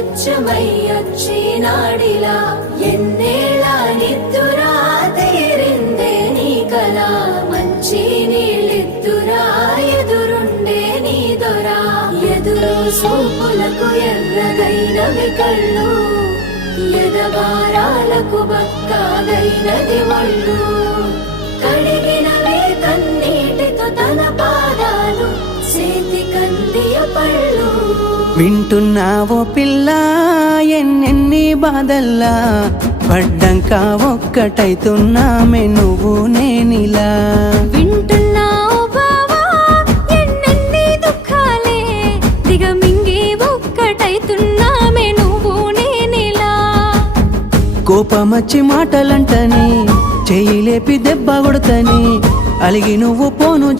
స్వచ్ఛమయ్యొచ్చినాడిలా ఎన్నేళ్ళ నిద్దురా తీరిందే నీ కల మంచి నీళ్ళిద్దురా ఎదురుండే నీ దొరా ఎదురు సూపులకు ఎర్రగైనవి కళ్ళు ఎదవారాలకు బక్కాగైనది ఒళ్ళు కడిగినవే కన్నీటితో తన పాదాలు చేతి కందియ పళ్ళు వింటున్నావో పిల్ల ఎన్నెన్ని బాధల్లా పడ్డంక ఒక్కటైతున్నామే నువ్వు నేనిలా వింటున్నావు బావా ఎన్నెన్ని దుఃఖాలే దిగమింగి ఒక్కటైతున్నామే నువ్వు నేనిలా కోపమచ్చి మాటలంటని చెయ్యి లేపి దెబ్బ కొడతని అలిగి నువ్వు పోను